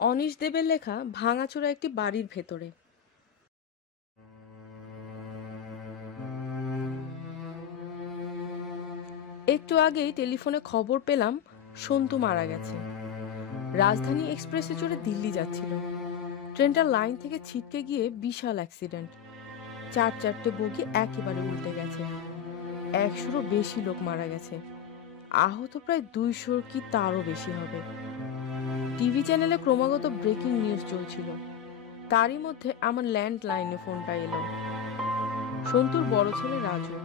Anise দেবের লেখা ভাঙাচোরা একটি বাড়ির ভেতরে। একটু আগেই টেলিফোনে খবর পেলাম সন্তু মারা গেছে। রাজধানী এক্সপ্রেসে চড়ে দিল্লি যাচ্ছিল। ট্রেনটা লাইন থেকে ছিটকে গিয়ে বিশাল অ্যাক্সিডেন্ট। চারটে বগি একেবারে উল্টে গেছে। 100-রও বেশি লোক মারা গেছে। আহত প্রায় 200 কি তারও বেশি হবে। টিভি চ্যানেলে ক্রমাগত ব্রেকিং নিউজ চলছিল। তারই মধ্যে আমার ল্যান্ডলাইনে ফোনটা এলো। সন্তুর বড় ছেলে রাজু।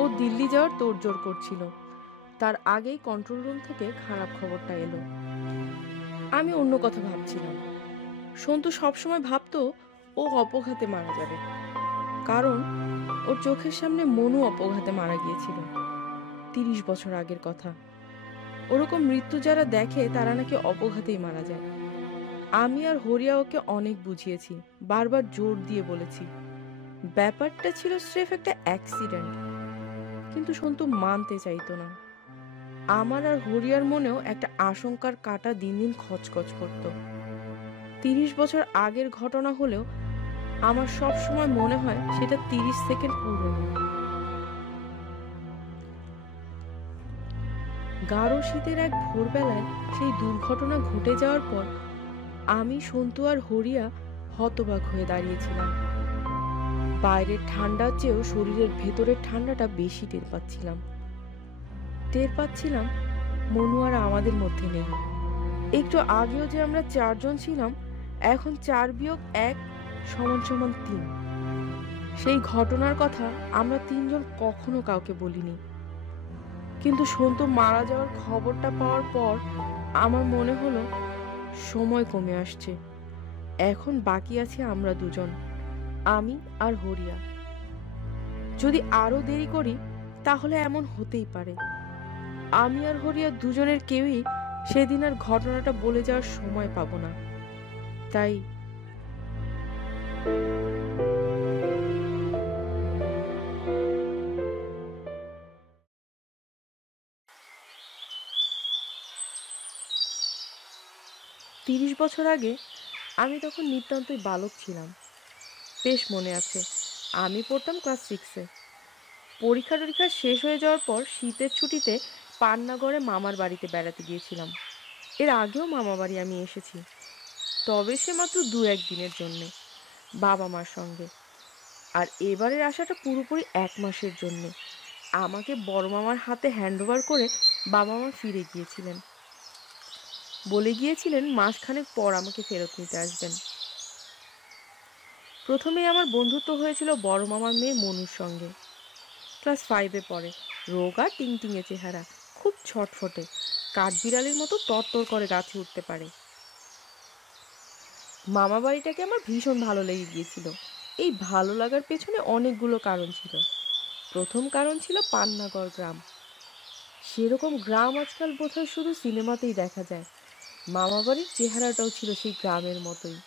ও দিল্লি যাওয়ার তোড়জোড় করছিল। তার আগেই কন্ট্রোল রুম থেকে খারাপ খবরটা এলো। আমি অন্য কথা ভাবছিলাম। সন্তু সবসময় ভাবতো ও অপঘাতে মারা যাবে, কারণ ওর চোখের সামনে মনু অপঘাতে মারা গিয়েছিল 30 বছর আগের কথা। ওরকম মৃত্যু যারা দেখে তারা নাকি অপঘাতেই মারা যায়। আমি আর হরিয়া ওকে অনেক বুঝিয়েছি, বারবার জোর দিয়ে বলেছি ব্যাপারটা ছিল স্রেফ একটা অ্যাক্সিডেন্ট, কিন্তু সন্তু মানতে চাইতো না। আমার আর হরিয়ার মনেও একটা আশঙ্কার কাঁটা দিন দিন খচখচ করত। 30 বছর আগের ঘটনা হলেও আমার সব সময় মনে হয় সেটা 30 সেকেন্ড পুরনো। গাঢ় শীতের এক ভোরবেলায় সেই দুর্ঘটনা ঘটে যাওয়ার পর আমি, সন্তু আর হরিয়া হতবাক হয়ে দাঁড়িয়েছিলাম। বাইরের ঠান্ডার চেয়েও শরীরের ভেতরের ঠান্ডাটা বেশি টের পাচ্ছিলাম মনু আর আমাদের মধ্যে নেই। একটু আগেও যে আমরা 4 জন ছিলাম, এখন 4 বিয়োগ 1 সমান সমান 3। সেই ঘটনার কথা আমরা 3 জন কখনো কাউকে বলিনি। কিন্তু সন্তু মারা যাওয়ার খবরটা পাওয়ার পর আমার মনে হলো সময় কমে আসছে। এখন বাকি আছে আমরা দুজন, আমি আর হরিয়া। যদি আরো দেরি করি তাহলে এমন হতেই পারে আমি আর হরিয়া দুজনের কেউই সেদিন আর ঘটনাটা বলে যাওয়ার সময় পাবো না। তাই 30 বছর আগে আমি তখন নিতান্তই বালক ছিলাম। বেশ মনে আছে, আমি পড়তাম ক্লাস 6-এ। পরীক্ষা শেষ হয়ে যাওয়ার পর শীতের ছুটিতে পান্নাগড়ে মামার বাড়িতে বেড়াতে গিয়েছিলাম। এর আগেও মামা বাড়ি আমি এসেছি, তবে সে মাত্র 2-1 দিনের জন্যে বাবা মার সঙ্গে। আর এবারের আসাটা পুরোপুরি 1 মাসের জন্যে। আমাকে বড় মামার হাতে হ্যান্ডওভার করে বাবা মা ফিরে গিয়েছিলেন। বলে গিয়েছিলেন মাসখানেক পর আমাকে ফেরত নিতে আসবেন। প্রথমেই আমার বন্ধুত্ব হয়েছিল বড় মামার মেয়ে মনুর সঙ্গে। ক্লাস 5-এ পড়ে, রোগা টিংটিঙে চেহারা, খুব ছটফটে, কাঠবিড়ালির মতো তরতর করে গাছে উঠতে পারে। মামা বাড়িটাকে আমার ভীষণ ভালো লেগে গিয়েছিল। এই ভালো লাগার পেছনে অনেকগুলো কারণ ছিল। প্রথম কারণ ছিল পান্নাগড় গ্রাম। সেরকম গ্রাম আজকাল বোধহয় শুধু সিনেমাতেই দেখা যায়। মামা বাড়ির চেহারাটাও ছিল সেই গ্রামের মতোই।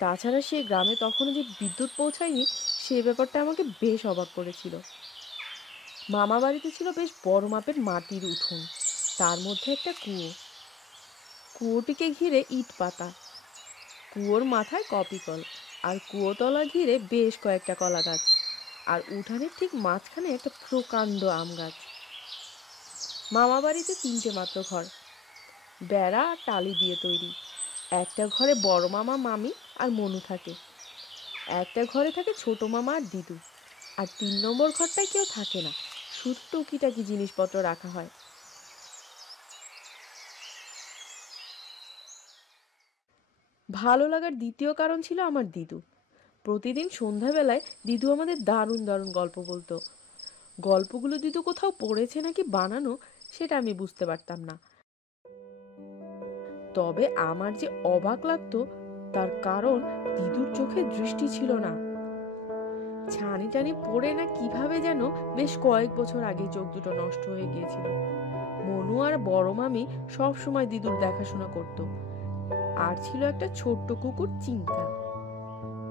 তাছাড়া সেই গ্রামে তখনও যে বিদ্যুৎ পৌঁছায়নি, সে ব্যাপারটা আমাকে বেশ অবাক করেছিল। মামা বাড়িতে ছিল বেশ বড় মাপের মাটির উঠোন, তার মধ্যে একটা কুয়ো। কুয়োটিকে ঘিরে ইট পাতা, কুয়োর মাথায় কপিকল, আর কুয়োতলা ঘিরে বেশ কয়েকটা কলা গাছ, আর উঠানের ঠিক মাঝখানে একটা প্রকাণ্ড আম গাছ। মামা বাড়িতে 3টে মাত্র ঘর, বেড়া আর টালি দিয়ে তৈরি। একটা ঘরে বড় মামা, মামি আর মনু থাকে। একটা ঘরে থাকে ছোট মামা আর দিদু। আর 3 নম্বর ঘরটায় কেউ থাকে না, শুধু টুকিটাকি জিনিসপত্র রাখা হয়। ভালো লাগার দ্বিতীয় কারণ ছিল আমার দিদু। প্রতিদিন সন্ধ্যাবেলায় দিদু আমাদের দারুণ দারুণ গল্প বলতো। গল্পগুলো দিদু কোথাও পড়েছে নাকি বানানো সেটা আমি বুঝতে পারতাম না, তবে আমার যে অবাক লাগতো তার কারণ দিদুর চোখে দৃষ্টি ছিল না। ছানি টানি পড়ে না কিভাবে যেন বেশ কয়েক বছর আগে চোখ দুটো নষ্ট হয়ে গিয়েছিল। মনু আর বড় মামি সব সময় দিদুর দেখাশোনা করত। আর ছিল একটা ছোট্ট কুকুর চিঙ্কা,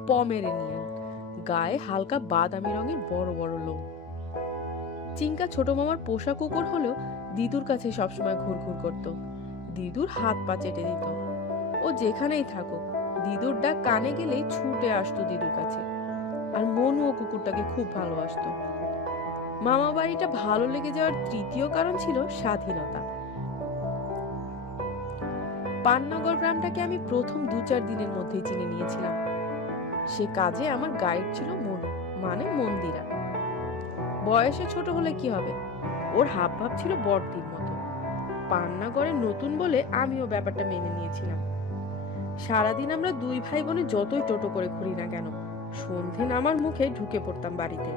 পমেরেনিয়ান, গায়ে হালকা বাদামি রঙের বড় বড় লোম। চিঙ্কা ছোট মামার পোষা কুকুর হলেও দিদুর কাছে সবসময় ঘুরঘুর করত। দিদুর হাত পা চেটে দিত। ও যেখানেই থাকুক, দিদুর ডাক কানে গেলেই ছুটে আসতো দিদুর কাছে। আর মনুও কুকুরটাকে খুব ভালোবাসতো। মামা বাড়িটা ভালো লেগে যাওয়ার তৃতীয় কারণ ছিল স্বাধীনতা। পান্নাগড় গ্রামটাকে আমি প্রথম 2-4 দিনের মধ্যেই চিনে নিয়েছিলাম। সে কাজে আমার গাইড ছিল মনু, মানে মন্দিরা। বয়সে ছোট হলে কি হবে, ওর হাব ভাব ছিল বড়দির মতো। পান্নাগড়ে নতুন বলে আমিও ব্যাপারটা মেনে নিয়েছিলাম। সারাদিন আমরা 2 ভাই বোনে যতই টোটো করে ঘুরি না কেন, সন্ধে নামার মুখে ঢুকে পড়তাম বাড়িতে।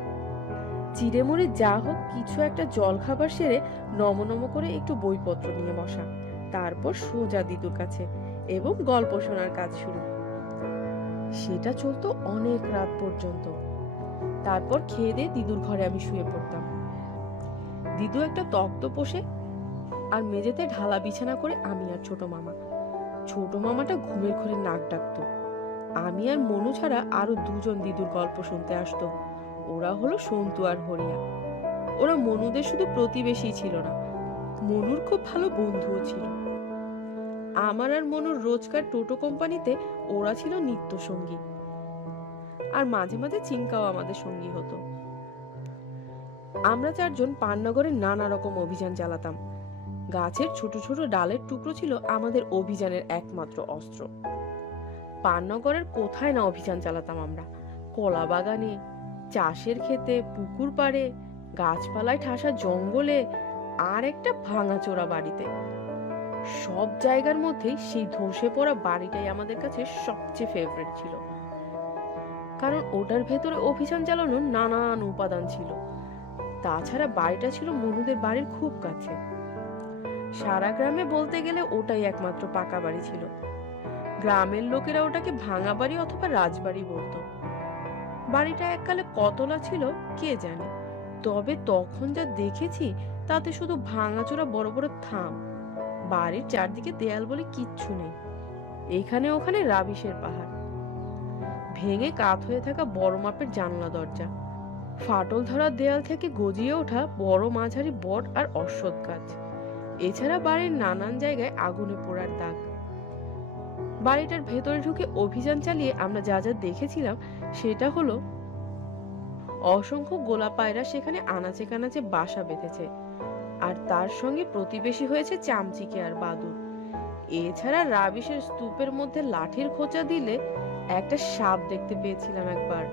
চিড়েমুড়ে যা হোক কিছু একটা জল খাবার সেরে নমনম করে একটু বইপত্র নিয়ে বসা, তারপর সোজা দিদুর কাছে এবং গল্প শোনার কাজ শুরু। সেটা চলতো অনেক রাত পর্যন্ত। তারপর খেয়ে দিয়ে দিদুর ঘরে আমি শুয়ে পড়তাম। দিদু একটা তক্ত পোষে আর মেঝেতে ঢালা বিছানা করে আমি আর ছোট মামা। ছোট মামাটা ঘুমের ঘরে নাক ডাকতো। আমি আর মনু ছাড়া আরো 2 জন দিদুর গল্প শুনতে আসতো। ওরা হলো সন্তু আর হরিয়া। ওরা মনুদের শুধু প্রতিবেশী ছিল না, মনুর খুব ভালো বন্ধুও ছিল। আমার আর মনুর রোজকার টোটো কোম্পানিতে ওরা ছিল নিত্য সঙ্গী। আর মাঝে মাঝে চিঙ্কাও আমাদের সঙ্গী হতো। আমরা 4 জন পান্নাগড়ে নানা রকম অভিযান চালাতাম। গাছের ছোট ছোট ডালের টুকরো ছিল আমাদের অভিযানের একমাত্র অস্ত্র। পান্নাগড়ের কোথায় না অভিযান চালাতাম আমরা। কলা বাগানে, চাষের ক্ষেতে, পুকুর পাড়ে, গাছপালায় ঠাসা জঙ্গলে, আর একটা ভাঙাচোরা বাড়িতে। সব জায়গার মধ্যেই সেই ধসে পড়া বাড়িটাই আমাদের কাছে সবচেয়ে ফেভারিট ছিল, কারণ ওটার ভেতরে অভিযান চালানোর নানান উপাদান ছিল। তাছাড়া বাড়িটা ছিল মনুদের বাড়ির খুব কাছে। সারা গ্রামে বলতে গেলে ওটাই একমাত্র পাকা বাড়ি ছিল। গ্রামের লোকেরা ওটাকে ভাঙা বাড়ি অথবা রাজবাড়ি বলতো। বাড়িটা এককালে কতলা ছিল কে জানে, তবে তখন যা দেখেছি তাতে শুধু ভাঙাচোরা বড় বড় থাম। বাড়ির চারদিকে দেয়াল বলে কিচ্ছু নেই। এখানে ওখানে রাবিশের পাহাড়, ভেঙে কাত হয়ে থাকা বড় মাপের জানলা দরজা, ফাটল ধরা দেয়াল থেকে গজিয়ে ওঠা বড় মাঝারি বট আর অশ্বত্থ গাছ। এছাড়া বাড়ির নানান জায়গায় আগুনে পোড়ার দাগ। বাড়িটার ভেতরে ঢুকে অভিযান চালিয়ে আমরা যা যা দেখেছিলাম সেটা হলো অসংখ্য গোলা পায়রা সেখানে আনাচে কানাচে বাসা বেঁধেছে, আর তার সঙ্গে প্রতিবেশী হয়েছে চামচিকে আর বাদুর। এছাড়া রাবিশের স্তূপের মধ্যে লাঠির খোঁচা দিলে একটা সাপ দেখতে পেয়েছিলাম একবার।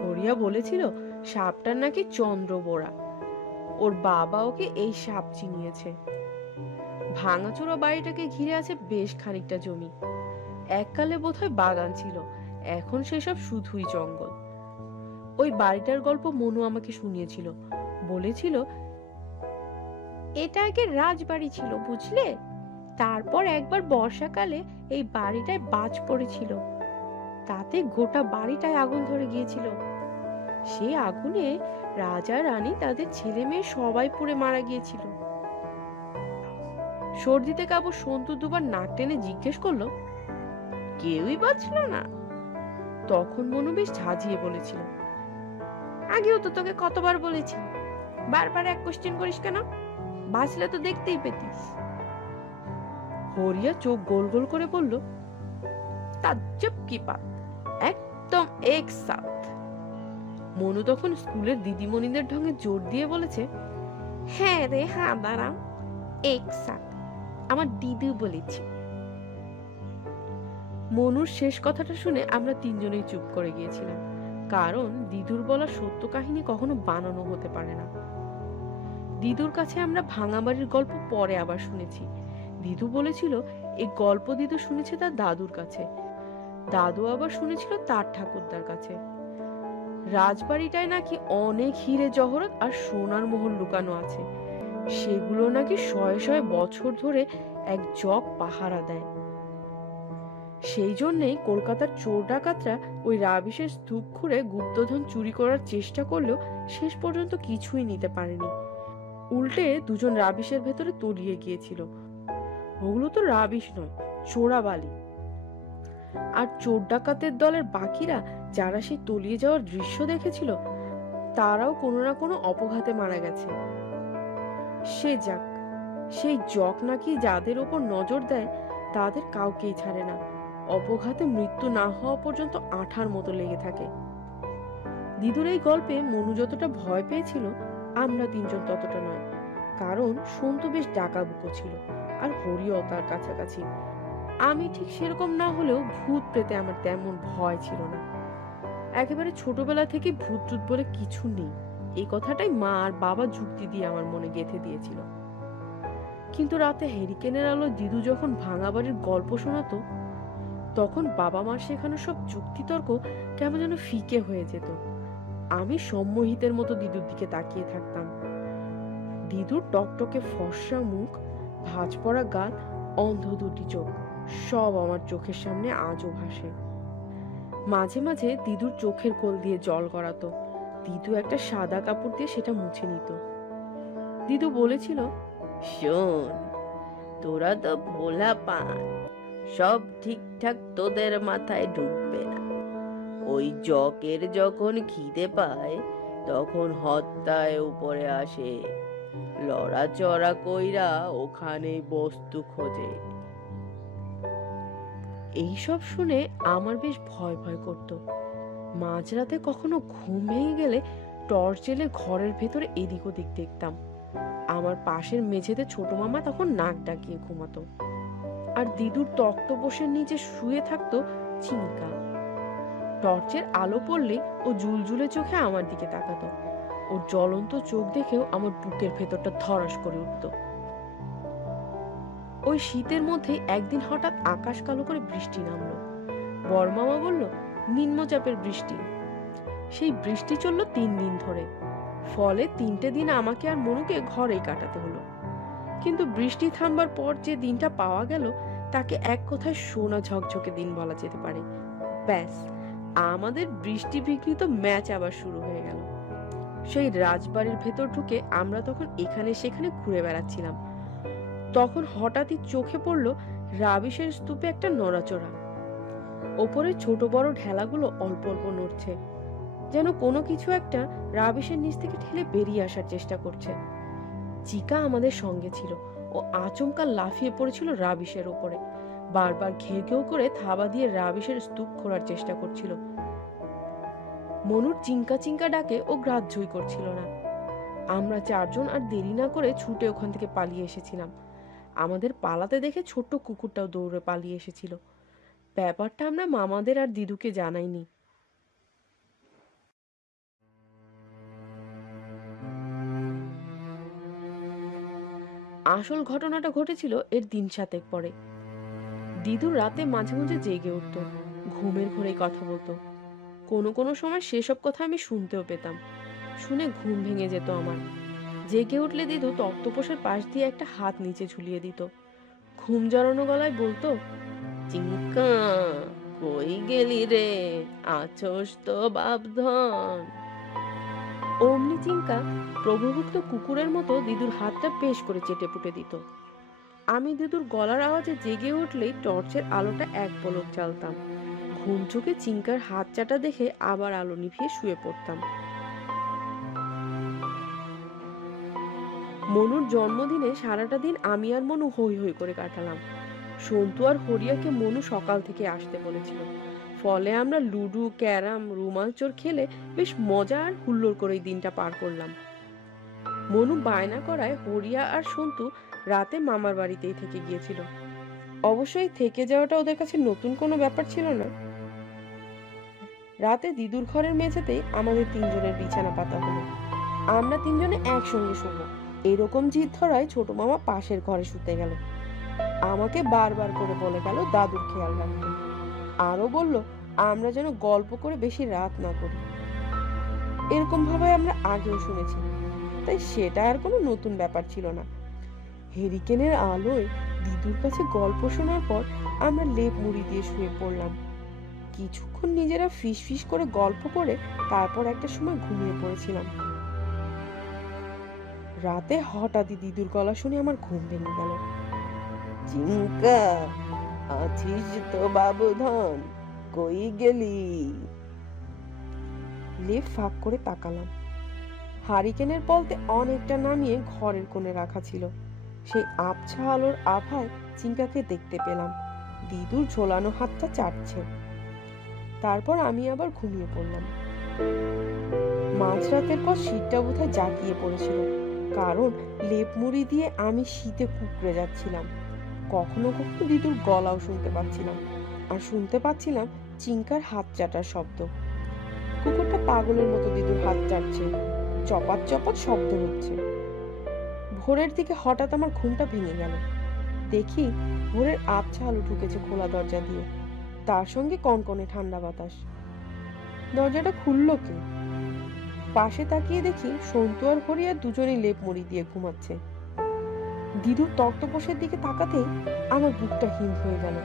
হরিয়া বলেছিল সাপটার নাকি চন্দ্রবোড়া, ওর বাবা ওকে এই সাপ চিনিয়েছে। ভাঙাচোরা বাড়িটাকে ঘিরে আছে বেশ খানিকটা জমি। এককালে বোধহয় বাগান ছিল, এখন সেসব শুধুই জঙ্গল। ওই বাড়িটার গল্প মনু আমাকে শুনিয়েছিল। বলেছিল এটা আগে রাজবাড়ি ছিল বুঝলে, তারপর একবার বর্ষাকালে এই বাড়িটায় বাজ পড়েছিল, তাতে গোটা বাড়িটায় আগুন ধরে গিয়েছিল। সেই আগুনে রাজা রানী তাদের ছেলে মেয়ে সবাই পুড়ে মারা গিয়েছিল। সর্দিতে কাবু সন্তু দুবার নাক টেনে জিজ্ঞেস করলো, কেউই বাঁচল না? তখন মনু বেশ ঝাঁঝিয়ে বলেছিল, আগেও তো তোকে কতবার বলেছি, বারবার এক কোশ্চেন করিস কেন? বাঁচলে তো দেখতেই পেতিস। হরিয়া চোখ গোল গোল করে বলল, তাজ্জব কি বাত, একদম এক সাথ। মনু তখন স্কুলের দিদিমণিদের ঢঙে জোর দিয়ে বলেছে, হ্যাঁ রে হ্যাঁ দাঁড়াম, এক সাথ, আমার দিদু বলেছি। মনুর শেষ কথাটা শুনে আমরা 3 জনেই চুপ করে গিয়েছিলাম, কারণ দিদুর বলা সত্য কাহিনী কখনো বানানো হতে পারে না। দিদুর কাছে আমরা ভাঙা বাড়ির গল্প পরে আবার শুনেছি। দিদু বলেছিল এই গল্প দিদু শুনেছে তার দাদুর কাছে, দাদু আবার শুনেছিল তার ঠাকুরদার কাছে। রাজবাড়িটায় নাকি অনেক হিরে জহরত আর সোনার মোহর লুকানো আছে, সেগুলো নাকি শয়ে শয়ে বছর ধরে এক জগ পাহারা দেয়। সেই জন্যই কলকাতার চোর ডাকাতরা ওই রাবিশের স্তূপ খুঁড়ে গুপ্তধন চুরি করার চেষ্টা করলেও শেষ পর্যন্ত কিছুই নিতে পারেনি। উল্টে 2 জন রাবিশের ভেতরে তলিয়ে গিয়েছিল। ওগুলো তো রাবিশ নয়, চোরাবালি। আর চোর ডাকাতের দলের বাকিরা যারা সেই তলিয়ে যাওয়ার দৃশ্য দেখেছিল তারাও কোনো না কোনো অপঘাতে মারা গেছে। সে যাক, সেই জগ নাকি যাদের ওপর নজর দেয় তাদের কাউকেই ছাড়ে না। অপঘাতে মৃত্যু না হওয়া পর্যন্ত আঠার মতো লেগে থাকে। দিদুর এই গল্পে মনু যতটা ভয় পেয়েছিল, আমরা তিনজন ততটা নয়। কারণ সন্তু বেশ ডাকাবুকো ছিল, আর হরিও তার কাছাকাছি। আমি ঠিক সেরকম না হলেও ভূত পেতে আমার তেমন ভয় ছিল না। একেবারে ছোটবেলা থেকে ভূত টুত বলে কিছু নেই, এই কথাটাই মা আর বাবা যুক্তি দিয়ে আমার মনে গেঁথে দিয়েছিল। কিন্তু রাতে হেরিকেনের আলো দিদু যখন ভাঙা বাড়ির গল্প শোনাতো, তখন বাবা মার শেখানো সব যুক্তিতর্ক কেমন যেন ফিকে হয়ে যেত। আমি সম্মোহিতের মতো দিদুর দিকে তাকিয়ে থাকতাম। দিদুর টকটকে ফর্সা মুখ, ভাঁজ পড়া গাল, অন্ধ দুটি চোখ, সব আমার চোখের সামনে আজও ভাসে। মাঝে মাঝে দিদুর চোখের কোল দিয়ে জল গড়াতো। দিদু একটা সাদা কাপড় দিয়ে সেটা মুছে নিত। দিদু বলেছিল, শোন, তোরা তো ভোলা পান, সব ঠিকঠাক তোদের মাথায় ঢুকবে না। ওই জকের যখন খিদে পায় তখন হত্যায় উপরে আসে, লড়াচড়া কইরা ওখানে বস্তু খোঁজে। এইসব শুনে আমার বেশ ভয় ভয় করত। মাঝরাতে কখনো ঘুম ভেঙে গেলে টর্চ জ্বেলে ঘরের ভেতরে এদিক ওদিক দেখতাম। আমার পাশের মেঝেতে ছোট মামা তখন নাক ডাকিয়ে ঘুমাতো, আর দিদুর তক্তপোষের নিচে শুয়ে থাকতো চিঙ্কা। টর্চের আলো পড়লে ও জুলজুলে চোখে আমার দিকে তাকাতো। ওর জ্বলন্ত চোখ দেখেও আমার বুকের ভেতরটা ধরাস করে উঠত। ওই শীতের মধ্যে একদিন হঠাৎ আকাশ কালো করে বৃষ্টি নামলো। বড়মামা বলল, নিম্নচাপের বৃষ্টি। সেই বৃষ্টি চলল 3 দিন ধরে। ফলে 3টে দিন আমাকে আর মনুকে ঘরেই কাটাতে হলো। কিন্তু বৃষ্টি থামবার পর যে দিনটা পাওয়া গেল, তাকে এক কথায় সোনা ঝকঝকে দিন বলা যেতে পারে। ব্যাস, আমাদের বৃষ্টি বিঘ্নিত ম্যাচ আবার শুরু হয়ে গেল। সেই রাজবাড়ির ভেতর ঢুকে আমরা তখন এখানে সেখানে ঘুরে বেড়াচ্ছিলাম। তখন হঠাৎই চোখে পড়লো রাবিশের স্তূপে একটা নড়াচড়া। ওপরে ছোট বড় ঢেলাগুলো অল্প অল্প নড়ছে, যেন কোনো কিছু একটা রাবিশের নিচ থেকে ঠেলে বেরিয়ে আসার চেষ্টা করছে। চিকা আমাদের সঙ্গে ছিল। ও আচমকা লাফিয়ে পড়েছিল রাবিশের ওপরে, বারবার ঘেউ ঘেউ করে থাবা দিয়ে রাবিশের স্তূপ খোলার চেষ্টা করছিল। মনুর চিঙ্কা চিঙ্কা ডাকে ও গ্রাহ্যই করছিল না। আমরা 4 জন আর দেরি না করে ছুটে ওখান থেকে পালিয়ে এসেছিলাম। আমাদের পালাতে দেখে ছোট্ট কুকুরটাও দৌড়ে পালিয়ে এসেছিল। ব্যাপারটা আমরা মামাদের আর দিদুকে জানাইনি। আসল ঘটনাটা ঘটেছিল এর দিন 7 পরে। দিদু রাতে মাঝে মাঝে জেগে উঠতো, ঘুমের ঘোরেই কথা বলতো। কোনো কোনো সময় সেসব কথা আমি শুনতেও পেতাম। শুনে ঘুম ভেঙে যেত আমার। জেগে উঠলে দিদু তক্তপোষের পাশ দিয়ে একটা হাত নিচে ঝুলিয়ে দিত। ঘুম জড়ানো গলায় বলতো, চিঙ্কা, কই গেলি রে? আছোস তো বাপধন। অমনি চিঙ্কা প্রভুভুক্ত কুকুরের মতো দিদুর হাতটা বেশ করে চেটে পুটে দিত। আমি দিদুর গলার আওয়াজে জেগে উঠলেই টর্চের আলোটা এক পলক জ্বালতাম। ঘুম চোখে চিঙ্কার হাত চাটা দেখে আবার আলো নিভিয়ে শুয়ে পড়তাম। মনুর জন্মদিনে সারাটা দিন আমি আর মনু হই হই করে কাটালাম। সন্তু আর হরিয়াকে মনু সকাল থেকে আসতে বলেছিল। ফলে আমরা লুডু, ক্যারাম, রুমাল চোর খেলে বেশ মজা আর হুল্লোড় করে দিনটা পার করলাম। মনু বায়না করায় হরিয়া আর সন্তু রাতে মামার বাড়িতেই থেকে গিয়েছিল। অবশ্যই থেকে যাওয়াটা ওদের কাছে নতুন কোনো ব্যাপার ছিল না। রাতে দিদুর ঘরের মেঝেতেই আমাদের 3 জনের বিছানা পাতা হলো। আমরা 3 জনে একসঙ্গে শুবো, এরকম জিদ ধরায় ছোট মামা পাশের ঘরে শুতে গেল। আমাকে বারবার করে বলে গেল দাদুর খেয়াল রাখতে। আরো বলল আমরা যেন গল্প করে বেশি রাত না করি। এরকম ভাবে আমরা আগেও শুনেছি, তাই সেটা আর কোনো নতুন ব্যাপার ছিল না। হেরিকেনের আলোয় দিদুর কাছে গল্প শোনার পর আমরা লেপ মুড়ি দিয়ে শুয়ে পড়লাম। কিছুক্ষণ নিজেরা ফিস ফিস করে গল্প করে তারপর একটা সময় ঘুমিয়ে পড়েছিলাম। রাতে হঠাৎই দিদুর গলা শুনে আমার ঘুম ভেঙে গেল। চিঙ্কা, আছিস তো বাবুধন, কই গেলি? লেপ ফাঁক করে তাকালাম। হারিকেনের পলতে অনেকটা নামিয়ে ঘরের কোণে রাখা ছিল। সেই আবছা আলোর আভায় চিঙ্কাকে দেখতে পেলাম। দিদুর ঝোলানো হাতটা চাটছে। তারপর আমি আবার ঘুমিয়ে পড়লাম। মাঝরাতের পর শীতটা বোধহয় জাঁকিয়ে পড়েছিল, কারণ লেপ মুড়ি দিয়ে আমি শীতে কুঁকড়ে যাচ্ছিলাম। কখনো কখনো দিদুর গলাও শুনতে পাচ্ছিলাম, আর শুনতে পাচ্ছিলাম চিঙ্কার হাত চাটার শব্দ। কুকুরটা পাগলের মতো দিদুর হাত চাটছে, চপাত চপাত শব্দ হচ্ছে। ভোরের দিকে হঠাৎ আমার ঘুমটা ভেঙে গেল। দেখি ভোরের আবছা আলো ঢুকেছে খোলা দরজা দিয়ে, তার সঙ্গে কনকনে ঠান্ডা বাতাস। দরজাটা খুললো কে? পাশে তাকিয়ে দেখি সন্তু আর হরিয়া দুজনেই লেপ মুড়ি দিয়ে ঘুমাচ্ছে। দিদুর তক্তপোষের দিকে তাকাতেই আমার বুকটা হিম হয়ে গেল।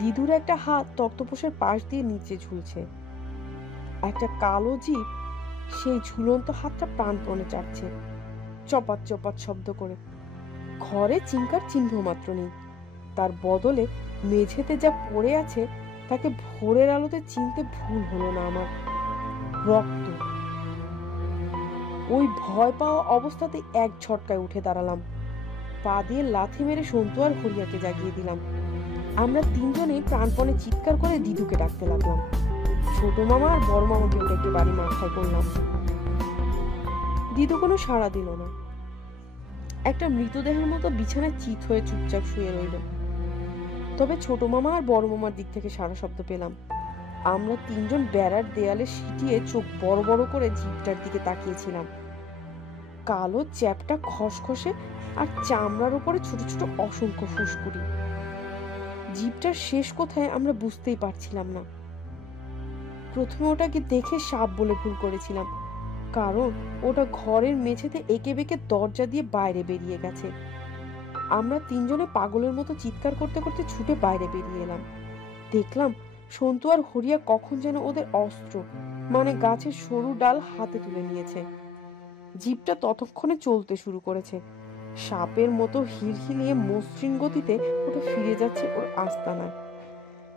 দিদুর একটা হাত তক্তপোষের পাশ দিয়ে নিচে ঝুলছে, একটা কালো জিভ সেই ঝুলন্ত হাতটা প্রাণপণে চাটছে, চপাত চপাত শব্দ করে। ঘরে চিঙ্কার চিহ্ন মাত্র নেই, তার বদলে মেঝেতে যা পড়ে আছে তাকে ভোরের আলোতে চিনতে ভুল হলো না আমার। রক্ত। ওই ভয় পাওয়া অবস্থাতে এক ঝটকায় উঠে দাঁড়ালাম, পা দিয়ে লাথি মেরে সন্তু আর হরিয়াকে জাগিয়ে দিলাম। আমরা তিনজনেই প্রাণপণে চিৎকার করে দিদুকে ডাকতে লাগলাম। ছোট মামা আর বড় মামাকে ডেকে বাড়ি মাথায় করলাম। দিদু কোনো সাড়া দিল না, একটা মৃতদেহের মতো বিছানায় চিত হয়ে চুপচাপ শুয়ে রইল। তবে ছোট মামা আর বড় মামার দিক থেকে সারা শব্দ পেলাম। আমরা তিনজন বেড়ার দেয়ালে সিটিয়ে চোখ বড় বড় করে জিভটার দিকে তাকিয়েছিলাম। কালো চ্যাপটা খসখসে আর চামড়ার উপরে ছোট ছোট অসংখ্য ফুসকুড়ি। জিভটার শেষ কোথায় আমরা বুঝতেই পারছিলাম না। প্রথমে ওটাকে দেখে সাপ বলে ভুল করেছিলাম, কারণ ওটা ঘরের মেঝেতে এঁকে বেঁকে দরজা দিয়ে বাইরে বেরিয়ে গেছে। আমরা তিনজনে পাগলের মতো চিৎকার করতে করতে ছুটে বাইরে বেরিয়ে এলাম। দেখলাম সন্তু আর হরিয়া কখন যেন ওদের অস্ত্র, মানে গাছের সরু ডাল হাতে তুলে নিয়েছে। জিভটা ততক্ষণে চলতে শুরু করেছে। সাপের মতো হিলহিলিয়ে মসৃণ গতিতে ওটা ফিরে যাচ্ছে ওর আস্তানায়।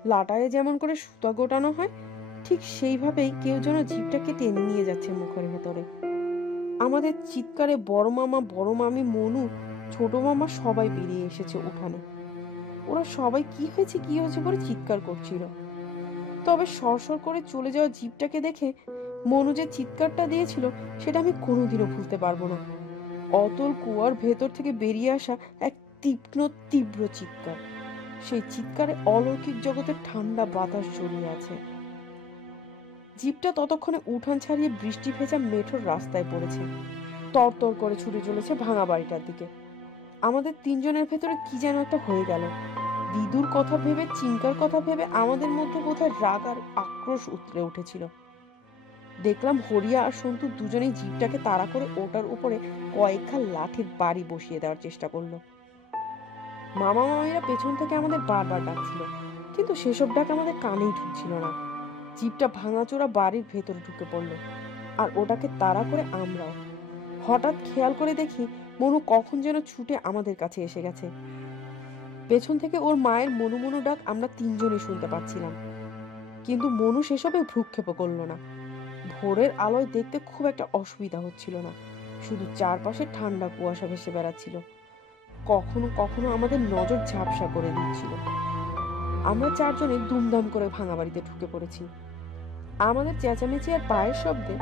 লাটায়ে যেমন করে সুতা গোটানো হয়, ঠিক সেইভাবেই কেউ যেন জিভটাকে টেনে নিয়ে যাচ্ছে মুখের ভেতরে। আমাদের চিৎকারে বড় মামা, বড় মামি, মনু, ছোট মামা সবাই বেরিয়ে এসেছে উঠানে। ওরা সবাই কি হয়েছে করে চিৎকার করছিল। তবে সরসর করে চলে যাওয়া জিভটাকে দেখে মনু যে চিৎকারটা দিয়েছিল সেটা আমি কোনোদিনও ভুলতে পারবো না। অতল কুয়ার ভেতর থেকে বেরিয়ে আসা এক তীক্ষ্ণ তীব্র চিৎকার। সেই চিৎকারে অলৌকিক জগতের ঠান্ডা বাতাস জড়িয়ে আছে। জিপটা ততক্ষণে উঠান ছাড়িয়ে বৃষ্টি ভেজা মেঠোর রাস্তায় পড়েছে, তরতর করে ছুটে চলেছে ভাঙা বাড়িটার দিকে। আমাদের তিনজনের ভেতরে কি যেন একটা হয়ে গেল। দিদুর কথা ভেবে, চিঙ্কার কথা ভেবে আমাদের মধ্যে বোধহয় রাগ আর আক্রোশ উতলে উঠেছিল। দেখলাম হরিয়া আর সন্তু দুজনেই জিপটাকে তাড়া করে ওটার উপরে কয়েকখান লাঠির বাড়ি বসিয়ে দেওয়ার চেষ্টা করলো। মামা মামিরা পেছন থেকে আমাদের বারবার ডাকছিল, কিন্তু সেসব ডাক আমাদের কানেই ঢুকছিল না। জিপটা ভাঙাচোরা বাড়ির ভেতরে ঢুকে পড়লো, আর ওটাকে তাড়া করে আমরাও। হঠাৎ খেয়াল করে দেখি মনু কখন যেন ছুটে আমাদের কাছে এসে গেছে। পেছন থেকে ওর মায়ের মনু মনু ডাক আমরা তিনজনই শুনতে পাচ্ছিলাম, কিন্তু মনু সেসবে ভ্রুক্ষেপ করলো না। ভোরের আলোয় দেখতে খুব একটা অসুবিধা হচ্ছিল না, শুধু চারপাশে ঠান্ডা কুয়াশা ভেসে বেড়াচ্ছিল, কখনো কখনো আমাদের নজর ঝাপসা করে দিচ্ছিল। আমরা চারজনে দুমদাম করে ভাঙা বাড়িতে ঢুকে পড়েছি। আমাদের চেঁচামেচি আর পায়ের শব্দে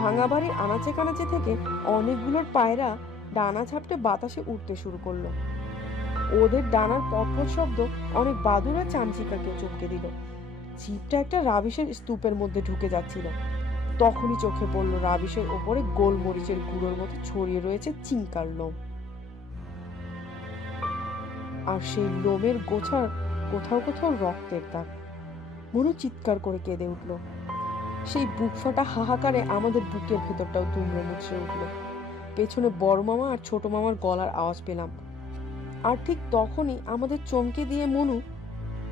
ভাঙা বাড়ির আনাচে কানাচে থেকে অনেকগুলোর পায়রা ডানা ঝাপটে বাতাসে উঠতে শুরু করলো। ওদের ডানার পটপট শব্দ অনেক বাদুড়া চামচিকাকে চমকে দিল। জিপটা একটা রাবিশের স্তূপের মধ্যে ঢুকে যাচ্ছিল। তখনই চোখে পড়লো রাবিশের ওপরে গোলমরিচের গুঁড়োর মতো ছড়িয়ে রয়েছে চিঙ্কার লোম, আর সেই লোমের গোছার কোথাও কোথাও রক্তের দাগ। মনু চিৎকার করে কেঁদে উঠল। সেই বুক ফাটা হাহাকারে আমাদের বুকের ভেতরটাও দুমড়ে মুচড়ে উঠল। পেছনে বড় মামা আর ছোট মামার গলার আওয়াজ পেলাম, আর ঠিক তখনই আমাদের চমকে দিয়ে মনু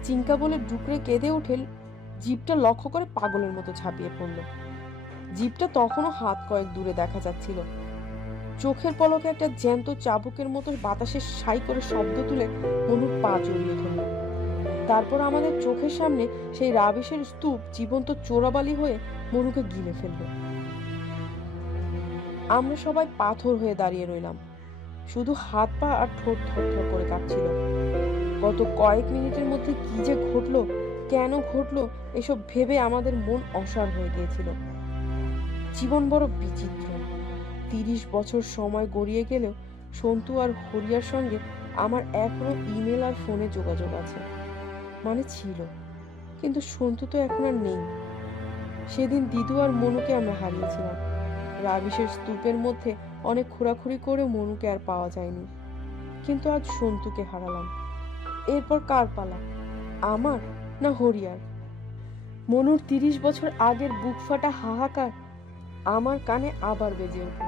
চিঙ্কা বলে ডুকরে কেঁদে উঠে জিপটা লক্ষ্য করে পাগলের মতো ঝাঁপিয়ে পড়ল। জিপটা তখনও হাত কয়েক দূরে দেখা যাচ্ছিল। চোখের পলকে একটা জ্যান্ত চাবুকের মতো বাতাসে সাই করে শব্দ তুলে মনুর পা জড়িয়ে ধরল। তারপর আমাদের চোখের সামনে সেই রাবিশের স্তূপ জীবন্ত চোরাবালি হয়ে মনুকে গিলে ফেলল। আমরা সবাই পাথর হয়ে দাঁড়িয়ে রইলাম, শুধু হাত পা আর ঠোঁট থরথর করে কাঁপছিল। গত কয়েক মিনিটের মধ্যে কি যে ঘটলো, কেন ঘটলো, এসব ভেবে আমাদের মন অসাড় হয়ে গিয়েছিল। জীবন বড় বিচিত্র। 30 বছর সময় গড়িয়ে গেলেও সন্তু আর হরিয়ার সঙ্গে আমার এখনো ইমেল আর ফোনে যোগাযোগ আছে। মানে ছিল, কিন্তু সন্তু তো এখন আর নেই। সেদিন দিদু আর মনুকে আমরা হারিয়েছিলাম। রাবিশের স্তূপের মধ্যে অনেক খোঁড়াখুড়ি করে মনুকে আর পাওয়া যায়নি, কিন্তু আজ সন্তুকে হারালাম। এরপর কার পালা, আমার না হরিয়ার? মনুর 30 বছর আগের বুক ফাটা হাহাকার আমার কানে আবার বেজে উঠল।